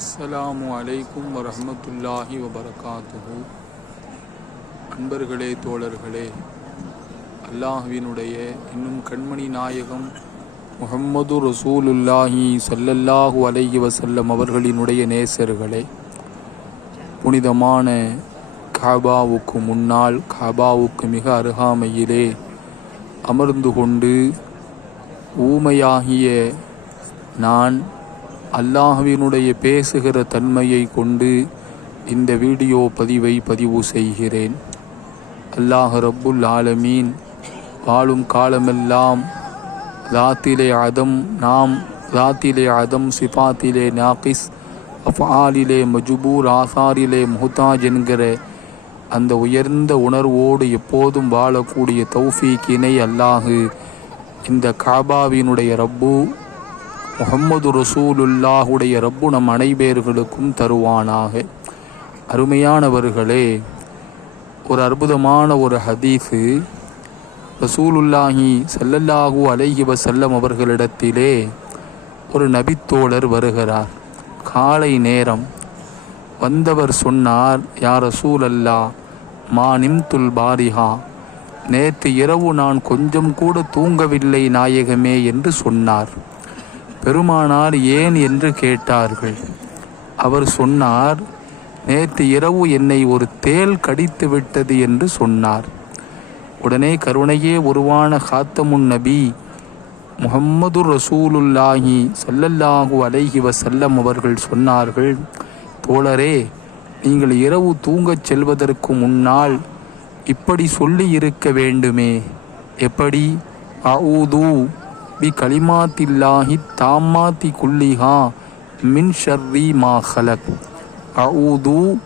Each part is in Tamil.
அஸ்ஸலாமு அலைக்கும் வரமத்துல்லாஹி வபரகாத்துஹு. அன்பர்களே தோழர்களே அல்லாஹுவினுடைய இன்னும் கண்மணி நாயகம் முகம்மது ரசூலுல்லாஹி சல்லல்லாஹு அலைஹி வசல்லம் அவர்களினுடைய நேசர்களே புனிதமான காபாவுக்கு முன்னால் காபாவுக்கு மிக அருகாமையிலே அமர்ந்து கொண்டு ஊமையாகிய நான் அல்லாஹ்வினுடைய பேசுகிற தன்மையை கொண்டு இந்த வீடியோ பதிவை பதிவு செய்கிறேன். அல்லாஹ் ரப்புல் ஆலமீன் வாழும் காலமெல்லாம் ராத்திலே அதம் நாம் ராத்திலே அதம் சிபாத்திலே நாகிஸ் அஃபாலிலே மஜுபூர் ஆசாரிலே முஹ்தாஜ் என்கிற அந்த உயர்ந்த உணர்வோடு எப்போதும் வாழக்கூடிய தௌஃபீக்கினை அல்லாஹு இந்த காபாவினுடைய ரப்பு முகம்மது ரசூலுல்லாஹுடைய ரப்பு நம் அனைவர்களுக்கும் தருவானாக. அருமையானவர்களே ஒரு அற்புதமான ஒரு ஹதீஸு. ரசூலுல்லாஹி ஸல்லல்லாஹு அலைஹி செல்லம் அவர்களிடத்திலே ஒரு நபித்தோழர் வருகிறார். காலை நேரம் வந்தவர் சொன்னார் யார் ரசூல் அல்லா மா நிம்துல் பாரிஹா நேற்று இரவு நான் கொஞ்சம் கூட தூங்கவில்லை நாயகமே என்று சொன்னார். பெருமானார் ஏன் என்று கேட்டார்கள். அவர் சொன்னார் நேற்று இரவு என்னை ஒரு தேல் கடித்து விட்டது என்று சொன்னார். உடனே கருணையே உருவான ஹாத்தமுன் நபி முஹம்மது ரசூலுல்லாஹி சல்லல்லாஹு அலைஹி வசல்லம் அவர்கள் சொன்னார்கள் தோழரே நீங்கள் இரவு தூங்கச் செல்வதற்கு முன்னால் இப்படி சொல்லி இருக்க வேண்டுமே. எப்படி? அஊது பி கலிமாத்தில்லாஹி தாமாத்தி குல்லிஹா மின் ஷர்ரி மா ஹலக் அவுது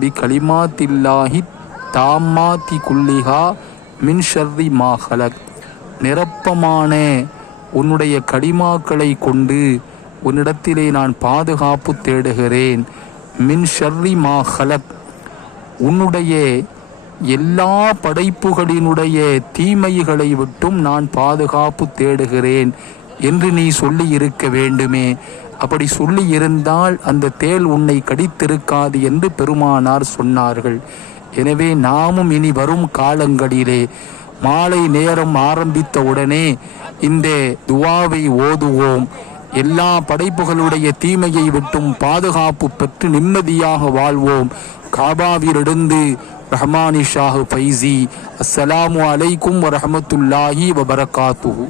பி கலிமாத்தில்லாஹி தாமாத்தி குல்லிஹா மின் ஷர்ரி மா ஹலக் நிரப்பமான உன்னுடைய கடிமாக்களை கொண்டு உன்னிடத்திலே நான் பாதுகாப்பு தேடுகிறேன். மின் ஷர்ரி மா ஹலக் உன்னுடைய எல்லா படைப்புகளினுடைய தீமைகளை விட்டும் நான் பாதுகாப்பு தேடுகிறேன் என்று நீ சொல்லி இருக்க வேண்டுமே. அப்படி சொல்லி இருந்தால் அந்த தேல் உன்னை கடித்திருக்காது என்று பெருமானார் சொன்னார்கள். எனவே நாமும் இனி வரும் காலங்களிலே மாலை நேரம் ஆரம்பித்த உடனே இந்த துவாவை ஓதுவோம். எல்லா படைப்புகளுடைய தீமையை விட்டும் பாதுகாப்பு பெற்று நிம்மதியாக வாழ்வோம். காபாவிலிருந்து ரஹ்மானி ஷாஹு ஃபைசி. அஸ்ஸலாமு அலைக்கும் வரமத்துல்லாஹி வபரகாத்துஹு.